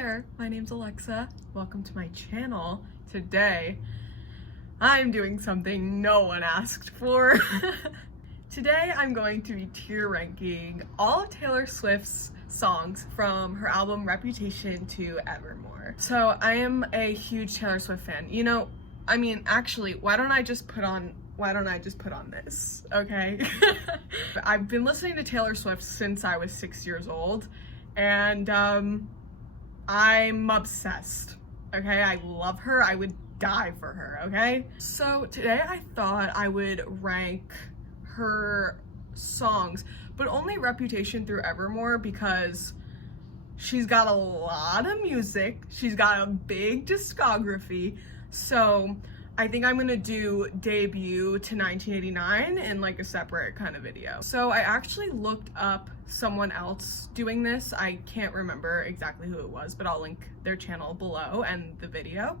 there, my name's Alexa. Welcome to my channel. Today, I'm doing something no one asked for. Today, I'm going to be tier ranking all of Taylor Swift's songs from her album Reputation to Evermore. So I am a huge Taylor Swift fan. You know, I mean, actually, why don't I just put on this, okay? I've been listening to Taylor Swift since I was 6 years old, and I'm obsessed, okay? I love her. I would die for her, okay? So today I thought I would rank her songs, but only Reputation through Evermore because she's got a lot of music. She's got a big discography. So I think I'm gonna do debut to 1989 in like a separate kind of video. So I actually looked up someone else doing this. I can't remember exactly who it was, but I'll link their channel below and the video.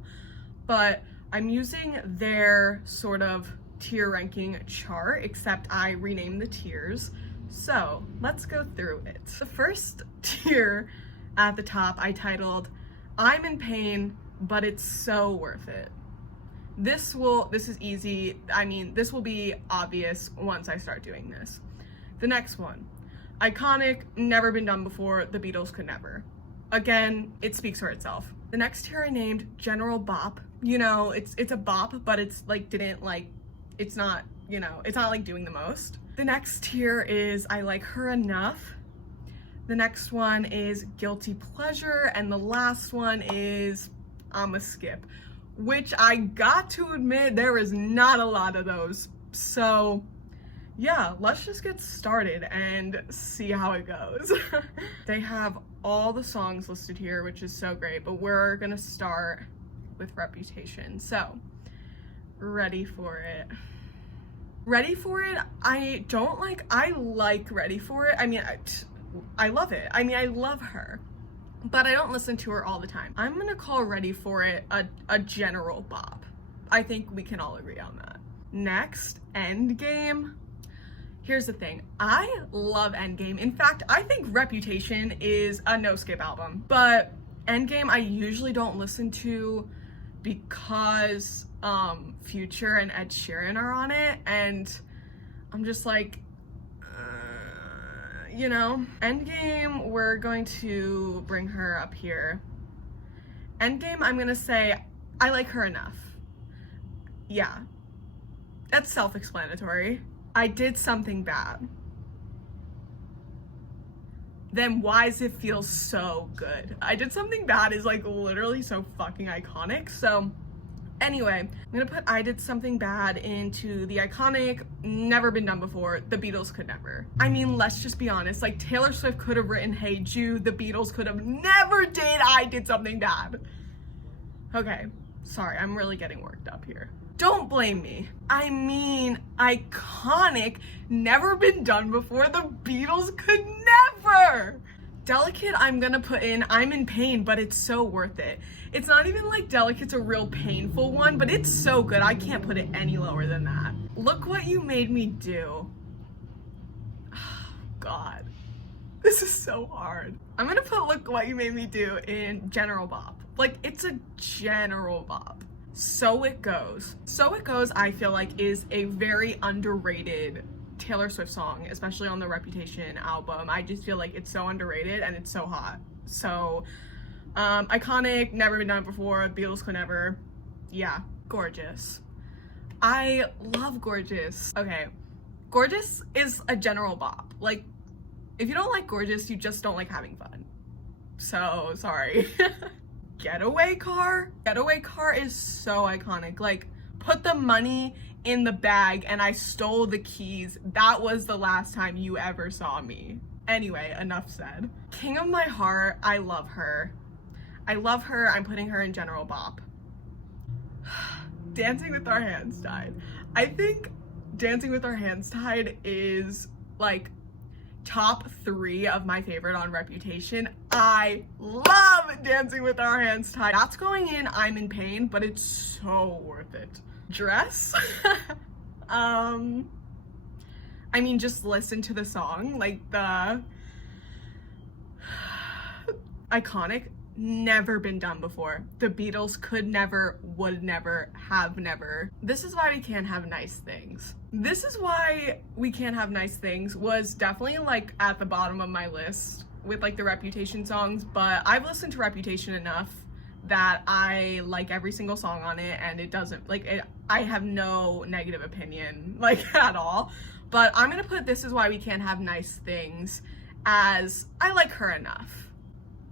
But I'm using their sort of tier ranking chart, except I renamed the tiers. So let's go through it. The first tier at the top I titled, I'm in pain, but it's so worth it. This is easy. I mean, this will be obvious once I start doing this. The next one, iconic, never been done before, the Beatles could never. Again, it speaks for itself. The next tier I named General Bop. You know, it's a bop, but it's like it's not, you know, it's not like doing the most. The next tier is I Like Her Enough. The next one is Guilty Pleasure, and the last one is I'm a Skip, which I got to admit there is not a lot of those. So yeah, let's just get started and see how it goes. They have all the songs listed here, which is so great, but we're gonna start with Reputation. So, ready for it. Ready for it, I like Ready for it. I mean, I love it. I mean, I love her, but I don't listen to her all the time. I'm gonna call Ready for It a general bop. I think we can all agree on that. Next, Endgame. Here's the thing, I love Endgame. In fact, I think Reputation is a no-skip album, but Endgame I usually don't listen to because Future and Ed Sheeran are on it, and I'm just like, you know. Endgame, we're going to bring her up here. Endgame, I'm gonna say I Like Her Enough. Yeah, that's self-explanatory. I Did Something Bad. Then Why Does It Feel So Good? I Did Something Bad is like literally so fucking iconic. So anyway, I'm gonna put I Did Something Bad into the iconic, never been done before, the Beatles could never. I mean, let's just be honest, like Taylor Swift could have written Hey Jude, the Beatles could have never did I Did Something Bad. Okay, sorry, I'm really getting worked up here. Don't blame me. I mean, iconic, never been done before, the Beatles could never. Delicate, I'm gonna put in I'm in pain, but it's so worth it. It's not even like Delicate's a real painful one, but it's so good. I can't put it any lower than that. Look What You Made Me Do. Oh, God, this is so hard. I'm gonna put Look What You Made Me Do in general bop. Like, it's a general bop. So It Goes. So It Goes, I feel like, is a very underrated Taylor Swift song, especially on the Reputation album. I just feel like it's so underrated and it's so hot. So, iconic, never been done before, Beatles could never. Yeah, Gorgeous. I love Gorgeous. Okay, Gorgeous is a general bop. Like, if you don't like Gorgeous, you just don't like having fun. So, sorry. Getaway Car. Getaway Car is so iconic. Like, put the money in the bag and I stole the keys. That was the last time you ever saw me. Anyway, enough said. King of My Heart, I love her. I love her. I'm putting her in general bop. Dancing with Our Hands Tied. I think Dancing with Our Hands Tied is like top 3 of my favorite on Reputation. I love Dancing with Our Hands Tied. That's going in I'm in pain, but it's so worth it. Dress. I mean, just listen to the song, like the iconic, never been done before. The Beatles could never, would never, have never. This Is Why We Can't Have Nice Things. This Is Why We Can't Have Nice Things was definitely like at the bottom of my list with like the Reputation songs, but I've listened to Reputation enough that I like every single song on it, and it doesn't, like, I have no negative opinion, like, at all. But I'm gonna put This Is Why We Can't Have Nice Things as I like her enough.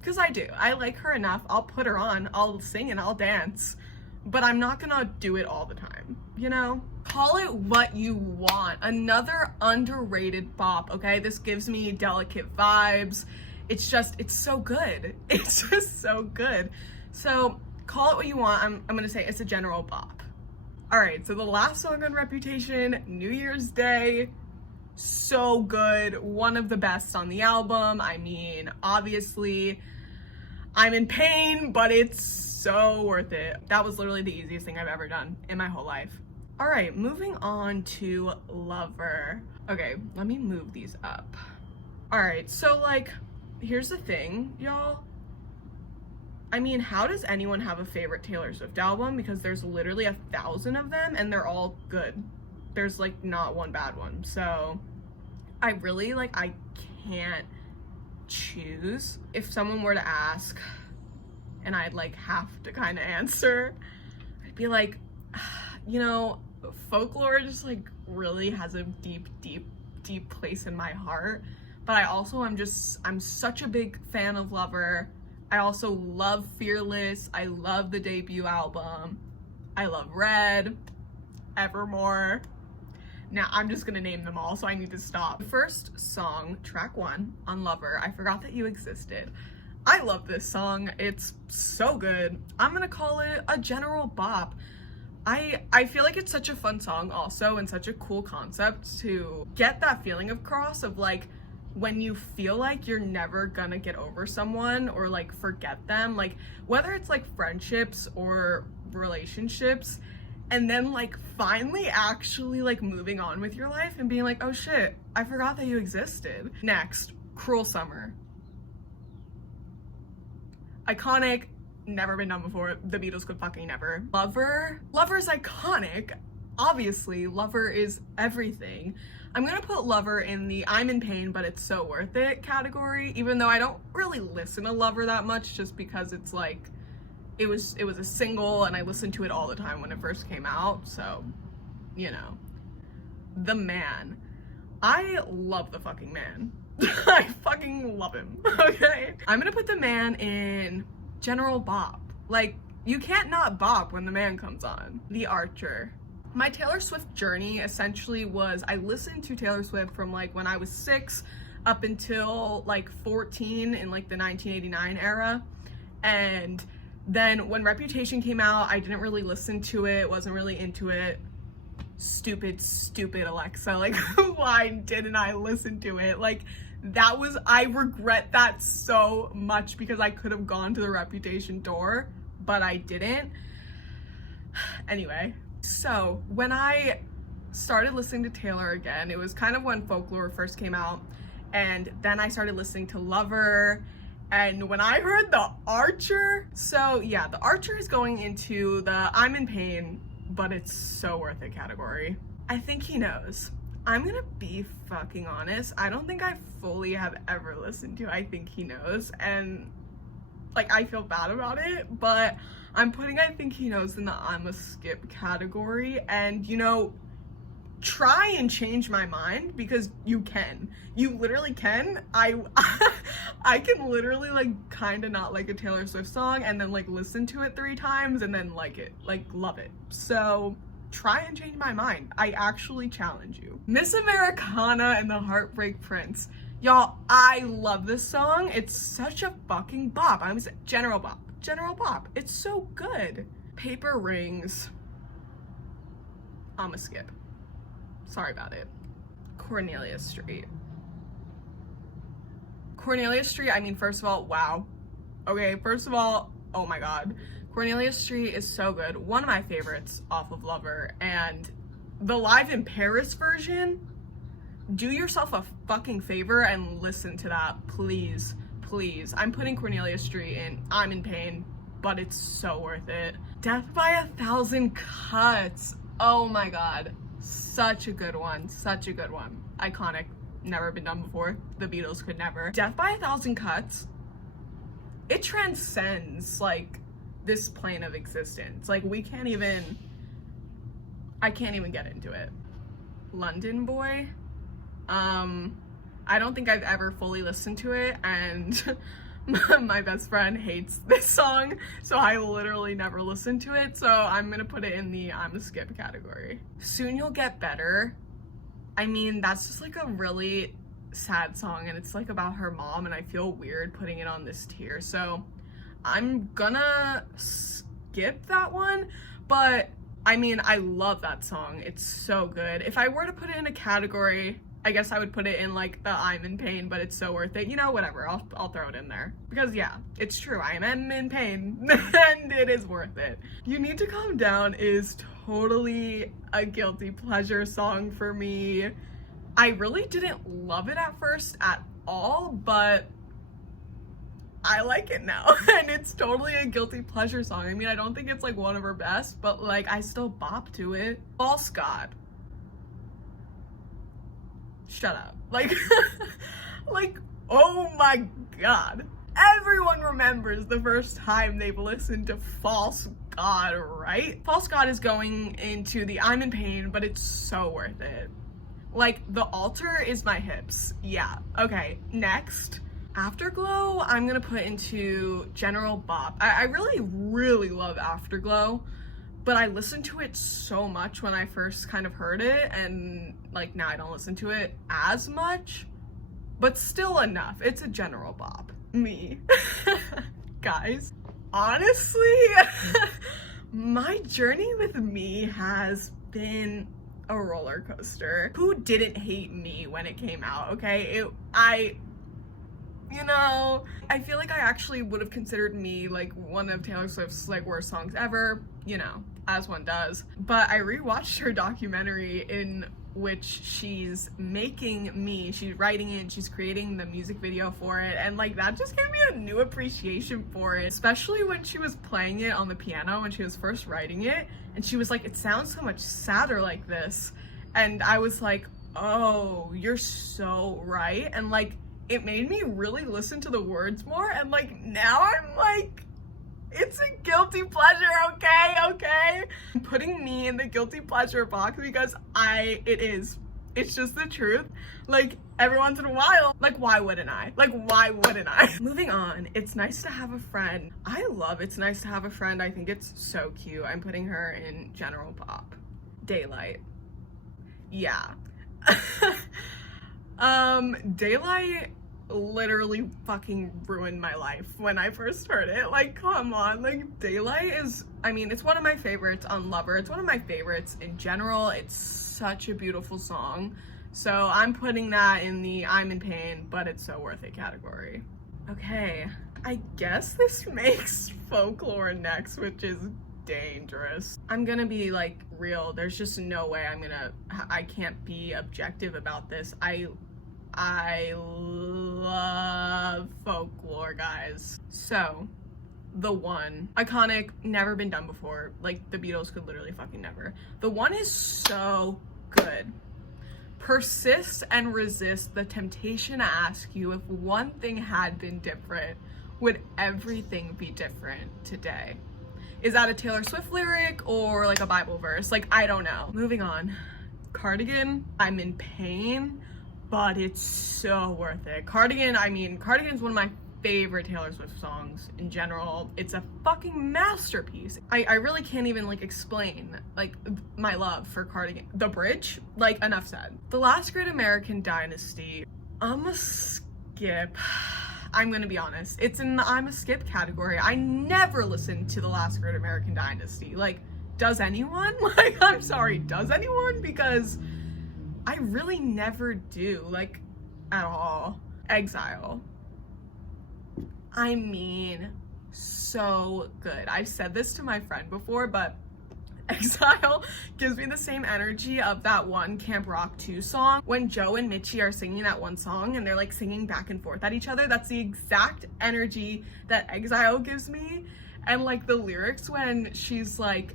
Because I do. I like her enough. I'll put her on, I'll sing and I'll dance, but I'm not gonna do it all the time, you know? Call it what you want. Another underrated bop, okay? This gives me Delicate vibes. It's so good. It's just so good. So call it what you want. I'm gonna say it's a general bop. All right, so the last song on Reputation, New Year's Day, so good. One of the best on the album. I mean, obviously, I'm in pain, but it's so worth it. That was literally the easiest thing I've ever done in my whole life. All right, moving on to Lover. Okay, let me move these up. All right, so like, here's the thing, y'all. I mean, how does anyone have a favorite Taylor Swift album? Because there's literally 1,000 of them and they're all good. There's like not one bad one. So I really like, I can't choose. If someone were to ask and I'd like have to kind of answer, I'd be like, you know, Folklore just like really has a deep place in my heart. But I also I'm such a big fan of Lover. I also love Fearless. I love the debut album. I love Red, Evermore. Now I'm just gonna name them all, so I need to stop. First song, track 1 on Lover, I Forgot That You Existed. I love this song. It's so good. I'm gonna call it a general bop. I feel like it's such a fun song also, and such a cool concept to get that feeling across of like, when you feel like you're never gonna get over someone or like forget them, like whether it's like friendships or relationships, and then like finally actually like moving on with your life and being like, oh shit, I forgot that you existed. Next, Cruel Summer. Iconic, never been done before. The Beatles could fucking never. Lover's iconic. Obviously, Lover is everything. I'm gonna put Lover in the I'm in pain but it's so worth it category, even though I don't really listen to Lover that much, just because it's like, it was a single and I listened to it all the time when it first came out, so, you know. The Man. I love the fucking man. I fucking love him, okay? I'm gonna put The Man in general bop. Like, you can't not bop when The Man comes on. The Archer. My Taylor Swift journey essentially was, I listened to Taylor Swift from like when I was 6 up until like 14 in like the 1989 era. And then when Reputation came out, I didn't really listen to it, wasn't really into it. Stupid Alexa. Like, why didn't I listen to it? Like, I regret that so much because I could have gone to the Reputation door, but I didn't. Anyway. So when I started listening to Taylor again, it was kind of when Folklore first came out, and then I started listening to Lover, and when I heard The Archer, so yeah, The Archer is going into the I'm in pain but it's so worth it category. I Think He Knows. I'm gonna be fucking honest, I don't think I fully have ever listened to I Think He Knows, and like I feel bad about it, but I'm putting I Think He Knows in the I'm a skip category. And you know, try and change my mind, because you literally can. I can literally like kind of not like a Taylor Swift song and then like listen to it 3 times and then like it, like love it. So try and change my mind. I actually challenge you. Miss Americana and the Heartbreak Prince. Y'all, I love this song. It's such a fucking bop. I'm saying general bop. It's so good. Paper Rings. I'm a skip. Sorry about it. Cornelia Street. I mean, first of all, wow. Okay, first of all, oh my god. Cornelia Street is so good. One of my favorites off of Lover. And the Live in Paris version, do yourself a fucking favor and listen to that, please. please. I'm putting Cornelia Street in. I'm in pain, but it's so worth it. Death by a Thousand Cuts. Oh my god. Such a good one. Such a good one. Iconic. Never been done before. The Beatles could never. Death by a Thousand Cuts. It transcends, like, this plane of existence. Like, we can't even... I can't even get into it. London Boy. I don't think I've ever fully listened to it, and my best friend hates this song, so I literally never listened to it, so I'm gonna put it in the I'm a skip category. Soon You'll Get Better. I mean, that's just like a really sad song, and it's like about her mom, and I feel weird putting it on this tier, so I'm gonna skip that one. But I mean, I love that song. It's so good. If I were to put it in a category, I guess I would put it in like the I'm in pain, but it's so worth it. You know, whatever. I'll throw it in there. Because yeah, it's true. I am in pain and it is worth it. You Need to Calm Down is totally a guilty pleasure song for me. I really didn't love it at first at all, but I like it now. And it's totally a guilty pleasure song. I mean, I don't think it's like one of her best, but like I still bop to it. False God. Shut up. Like, like, oh my god. Everyone remembers the first time they've listened to False God, right? False God is going into the I'm in pain, but it's so worth it. Like, the altar is my hips. Yeah. Okay, next. Afterglow, I'm gonna put into general bop. I really, really love Afterglow, but I listened to it so much when I first kind of heard it, and like now I don't listen to it as much, but still enough. It's a general bop. Me. Guys, honestly, my journey with Me has been a roller coaster. Who didn't hate Me when it came out, okay? You know, I feel like I actually would have considered Me like one of Taylor Swift's like worst songs ever, you know, as one does. But I rewatched her documentary in which she's making Me, she's writing it, she's creating the music video for it, and like that just gave me a new appreciation for it, especially when she was playing it on the piano when she was first writing it, and she was like, it sounds so much sadder like this, and I was like, oh, you're so right. And like it made me really listen to the words more, and like now I'm like, it's a guilty pleasure, okay? I'm putting Me in the guilty pleasure box because it's just the truth. Like every once in a while, like why wouldn't I? Moving on, It's Nice to Have a Friend. I love It's Nice to Have a Friend. I think it's so cute. I'm putting her in general pop. Daylight. Yeah. Daylight literally fucking ruined my life when I first heard it. Like, come on. Like, Daylight is, I mean, it's one of my favorites on Lover. It's one of my favorites in general. It's such a beautiful song. So I'm putting that in the I'm in pain, but it's so worth it category. Okay, I guess this makes Folklore next, which is dangerous. I'm gonna be like real. There's just no way I can't be objective about this. I love Folklore, guys. So, The One. Iconic, never been done before. Like, the Beatles could literally fucking never. The One is so good. Persist and resist the temptation to ask you, if one thing had been different, would everything be different today? Is that a Taylor Swift lyric or like a Bible verse? Like, I don't know. Moving on. Cardigan, I'm in pain, but it's so worth it. Cardigan's one of my favorite Taylor Swift songs in general. It's a fucking masterpiece. I really can't even like explain like my love for Cardigan. The bridge, like, enough said. The Last Great American Dynasty, I'm a skip. I'm gonna be honest, it's in the I'm a skip category. I never listened to The Last Great American Dynasty. Like, does anyone? Like, I'm sorry, does anyone? Because I really never do, like, at all. Exile. I mean, so good. I've said this to my friend before, but Exile gives me the same energy of that one Camp Rock 2 song. When Joe and Mitchie are singing that one song and they're like singing back and forth at each other, that's the exact energy that Exile gives me. And like the lyrics when she's like,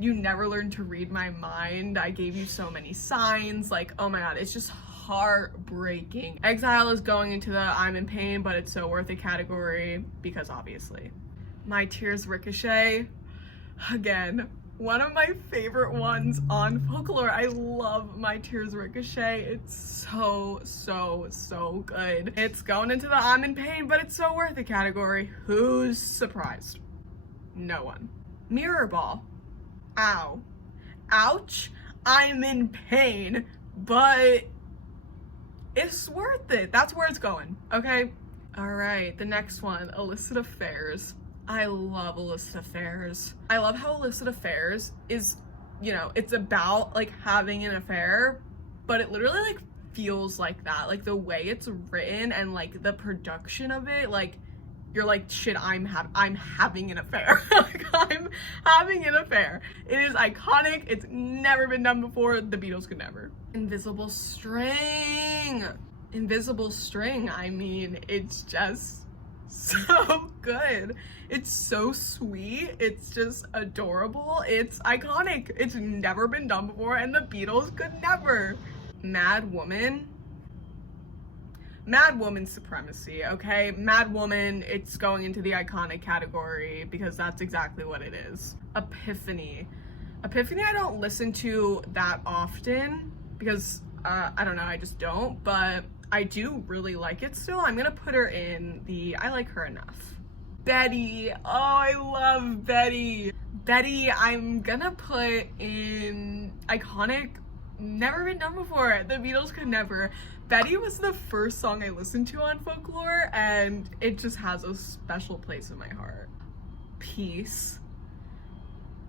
you never learned to read my mind, I gave you so many signs, like, oh my god, it's just heartbreaking. Exile is going into the I'm in pain but it's so worth it category because obviously. My Tears Ricochet, again, one of my favorite ones on Folklore. I love My Tears Ricochet. It's so good. It's going into the I'm in pain but it's so worth it category. Who's surprised? No one. Mirror Ball. Ow. Ouch. I'm in pain, but it's worth it. That's where it's going, okay? All right, the next one, Illicit Affairs. I love Illicit Affairs. I love how Illicit Affairs is, you know, it's about like having an affair, but it literally like feels like that. Like the way it's written and like the production of it, like you're like, shit, I'm having an affair. Like, I'm having an affair. It is iconic. It's never been done before. The Beatles could never. Invisible String. Invisible String, I mean, it's just so good. It's so sweet. It's just adorable. It's iconic. It's never been done before and the Beatles could never. Mad Woman. Mad Woman supremacy, okay? Mad Woman, it's going into the iconic category because that's exactly what it is. Epiphany. Epiphany I don't listen to that often because, I don't know, I just don't, but I do really like it still. I'm gonna put her in the I like her enough. Betty. Oh, I love Betty. Betty, I'm gonna put in iconic, never been done before. The Beatles could never. Betty was the first song I listened to on Folklore, and it just has a special place in my heart. Peace.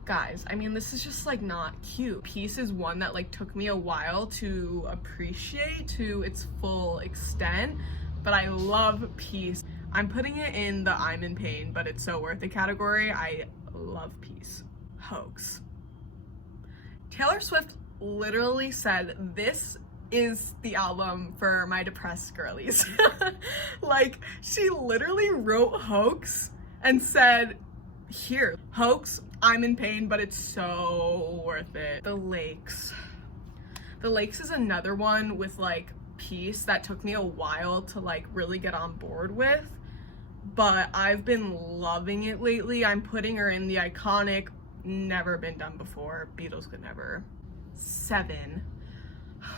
Guys, I mean, this is just like not cute. Peace is one that like took me a while to appreciate to its full extent, but I love Peace. I'm putting it in the I'm in pain, but it's so worth it category. I love Peace. Hoax. Taylor Swift literally said this is the album for my depressed girlies. Like, she literally wrote Hoax and said, here, Hoax, I'm in pain, but it's so worth it. The Lakes. The Lakes is another one with like Peace that took me a while to like really get on board with, but I've been loving it lately. I'm putting her in the iconic, never been done before, Beatles could never. 7.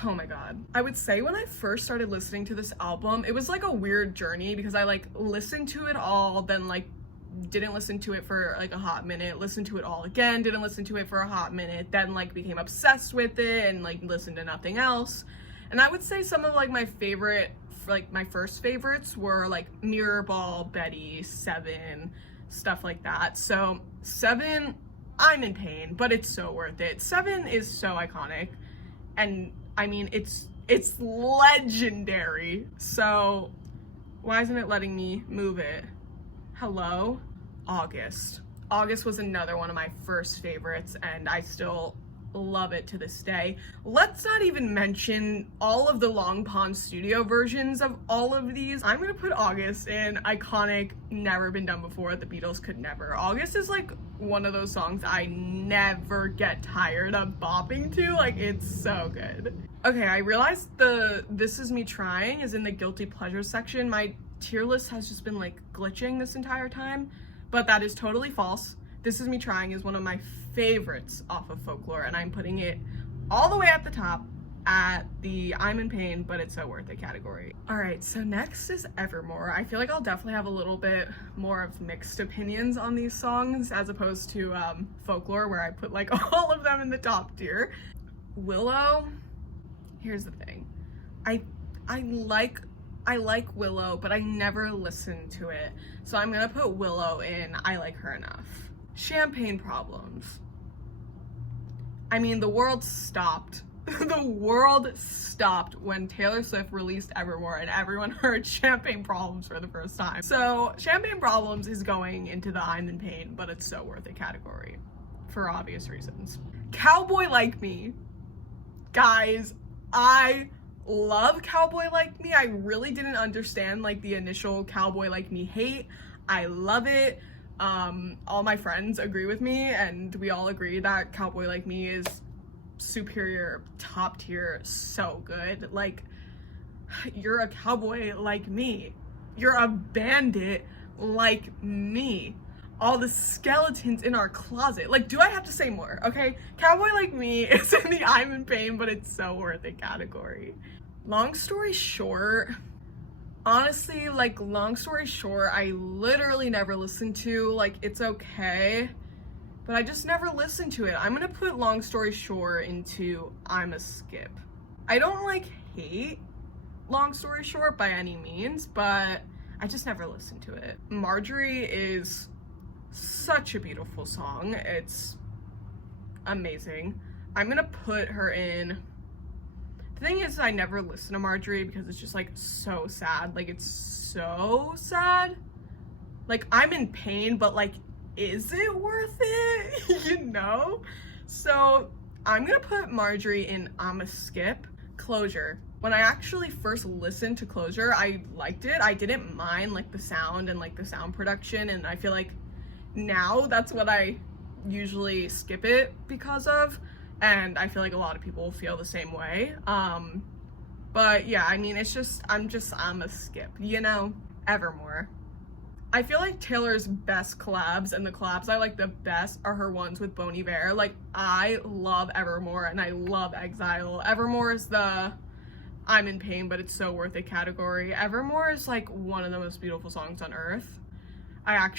Oh my god. I would say when I first started listening to this album, it was like a weird journey because I like listened to it all, then like didn't listen to it for like a hot minute, listened to it all again, didn't listen to it for a hot minute, then like became obsessed with it and like listened to nothing else. And I would say some of like my favorite, like my first favorites were like Mirror Ball, Betty, 7, stuff like that. So 7, I'm in pain, but it's so worth it. 7 is so iconic, and I mean, it's legendary. So why isn't it letting me move it? Hello? August. August was another one of my first favorites, and I still love it to this day. Let's not even mention all of the Long Pond studio versions of all of these. I'm gonna put August in iconic, never been done before, the Beatles could never. August is like one of those songs I never get tired of bopping to. Like, it's so good. Okay, I realized the This Is Me Trying is in the guilty pleasure section. My tier list has just been like glitching this entire time, but that is totally false. This Is Me Trying is one of my favorites off of Folklore, and I'm putting it all the way at the top at the I'm in pain, but it's so worth it category. All right, so next is Evermore. I feel like I'll definitely have a little bit more of mixed opinions on these songs as opposed to Folklore, where I put like all of them in the top tier. Willow, here's the thing. I like Willow, but I never listened to it. So I'm gonna put Willow in I Like Her Enough. Champagne Problems. I mean, the world stopped. The world stopped when Taylor Swift released Evermore and everyone heard Champagne Problems for the first time. So Champagne Problems is going into the I'm in pain, but it's so worth it category. for obvious reasons. Cowboy Like Me. Guys, I love Cowboy Like Me. I really didn't understand like the initial Cowboy Like Me hate. I love it. All my friends agree with me, and we all agree that Cowboy Like Me is superior, top tier, so good. Like, you're a cowboy like me. You're a bandit like me. All the skeletons in our closet. Like, do I have to say more? Okay, Cowboy Like Me is in the I'm in pain, but it's so worth it category. Long story short, honestly, like, long story short, I literally never listened to. Like, it's okay, but I just never listened to it. I'm gonna put Long Story Short into I'm a skip. I don't like hate Long Story Short by any means, but I just never listened to it. Marjorie is such a beautiful song. It's amazing. I'm gonna put her in. The thing is, I never listen to Marjorie because it's just like so sad. Like, it's so sad. Like, I'm in pain, but like, is it worth it? You know? So I'm gonna put Marjorie in I'm a skip. Closure. When I actually first listened to Closure, I liked it. I didn't mind like the sound and like the sound production, and I feel like now that's what I usually skip it because of, and I feel like a lot of people feel the same way. But yeah, I mean, it's just I'm a skip, you know? Evermore. I feel like Taylor's best collabs, and the collabs I like the best are her ones with Bon Iver. Like, I love Evermore and I love Exile. Evermore is the I'm in pain, but it's so worth it category. Evermore is like one of the most beautiful songs on earth. I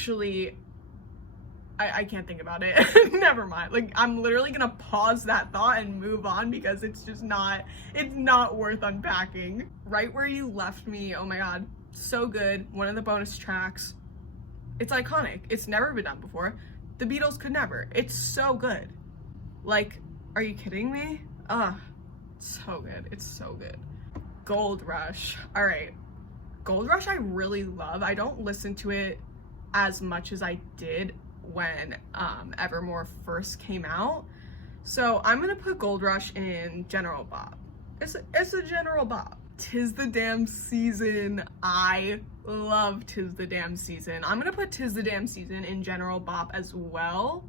can't think about it. Never mind. Like, I'm literally gonna pause that thought and move on because it's not worth unpacking. Right Where You Left Me, oh my god, so good. One of the bonus tracks. It's iconic. It's never been done before. The Beatles could never. It's so good. Like, are you kidding me? So good. It's so good. Gold Rush. All right. Gold Rush I really love. I don't listen to it as much as I did when Evermore first came out. So I'm gonna put Gold Rush in general bop. It's a general bop. 'Tis the Damn Season. I love 'Tis the Damn Season. I'm gonna put 'Tis the Damn Season in general bop as well.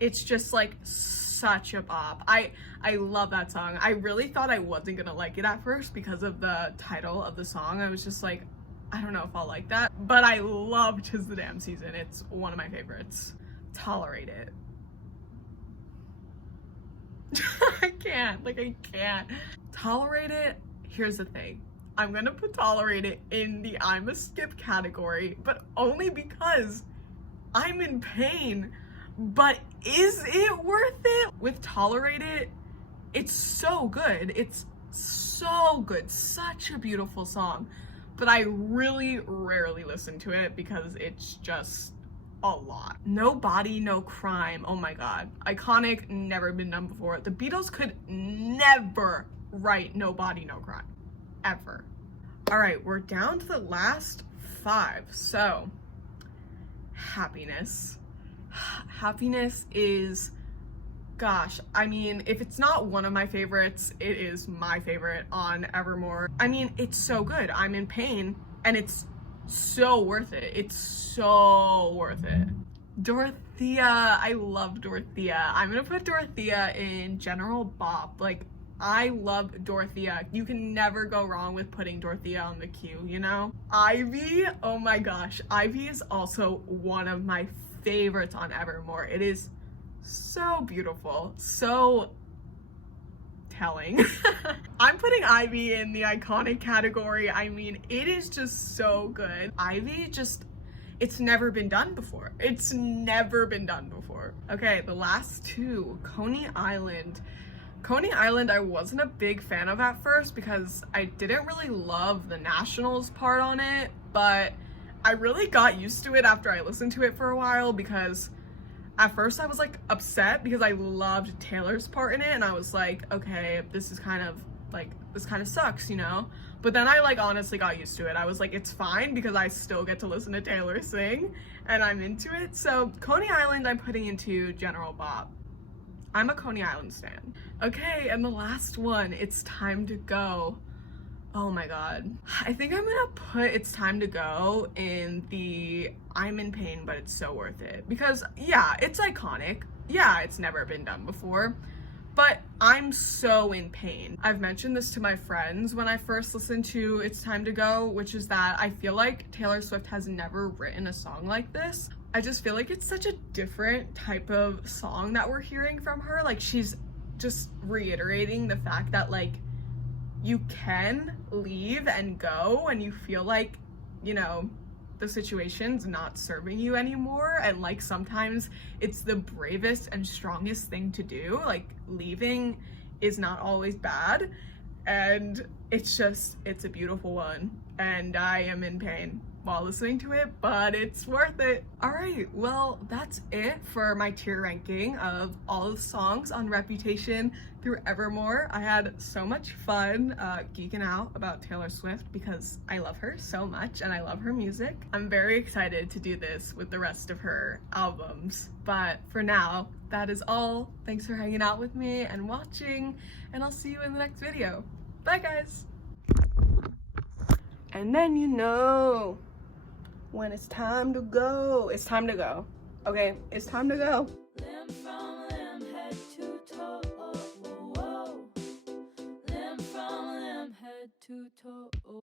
It's just like such a bop. I love that song. I really thought I wasn't gonna like it at first because of the title of the song. I was just like, I don't know if I'll like that, but I love 'Tis the Damn Season. It's one of my favorites. Tolerate It. I can't. Tolerate It. Here's the thing. I'm gonna put Tolerate It in the I'm a skip category, but only because I'm in pain. But is it worth it? With Tolerate It, it's so good. It's so good. Such a beautiful song. But I really rarely listen to it because it's just a lot. No Body, No Crime. Oh my god. Iconic, never been done before. The Beatles could never write No Body, No Crime. Ever. Alright, we're down to the last 5. So, Happiness. Happiness is, gosh, I mean, if it's not one of my favorites, it is my favorite on Evermore. I mean, it's so good. I'm in pain, and it's so worth it. It's so worth it. Dorothea. I love Dorothea. I'm gonna put Dorothea in general bop. Like, I love Dorothea. You can never go wrong with putting Dorothea on the queue, you know? Ivy, oh my gosh. Ivy is also one of my favorites on Evermore. It is so beautiful, so telling. I'm putting Ivy in the iconic category. I mean, it is just so good. Ivy just, it's never been done before. It's never been done before. Okay, the last 2, Coney Island. Coney Island I wasn't a big fan of at first because I didn't really love the Nationals part on it, but I really got used to it after I listened to it for a while because at first I was like upset because I loved Taylor's part in it and I was like, okay, this is kind of like, this kind of sucks, you know? But then I like honestly got used to it. I was like, it's fine because I still get to listen to Taylor sing and I'm into it. So Coney Island I'm putting into general bop. I'm a Coney Island stan. Okay, and the last one, It's Time to Go. Oh my god. I think I'm gonna put It's Time to Go in the I'm in pain but it's so worth it. Because yeah, it's iconic. Yeah, it's never been done before. But I'm so in pain. I've mentioned this to my friends when I first listened to It's Time to Go, which is that I feel like Taylor Swift has never written a song like this. I just feel like it's such a different type of song that we're hearing from her. Like, she's just reiterating the fact that, like, you can leave and go and you feel like, you know, the situation's not serving you anymore, and like sometimes it's the bravest and strongest thing to do. Like, leaving is not always bad, and it's a beautiful one, and I am in pain while listening to it, but it's worth it. All right, well, that's it for my tier ranking of all the songs on Reputation through Evermore. I had so much fun geeking out about Taylor Swift because I love her so much and I love her music. I'm very excited to do this with the rest of her albums, but for now, that is all. Thanks for hanging out with me and watching, and I'll see you in the next video. Bye, guys. And then you know, when it's time to go, it's time to go. Okay, it's time to go.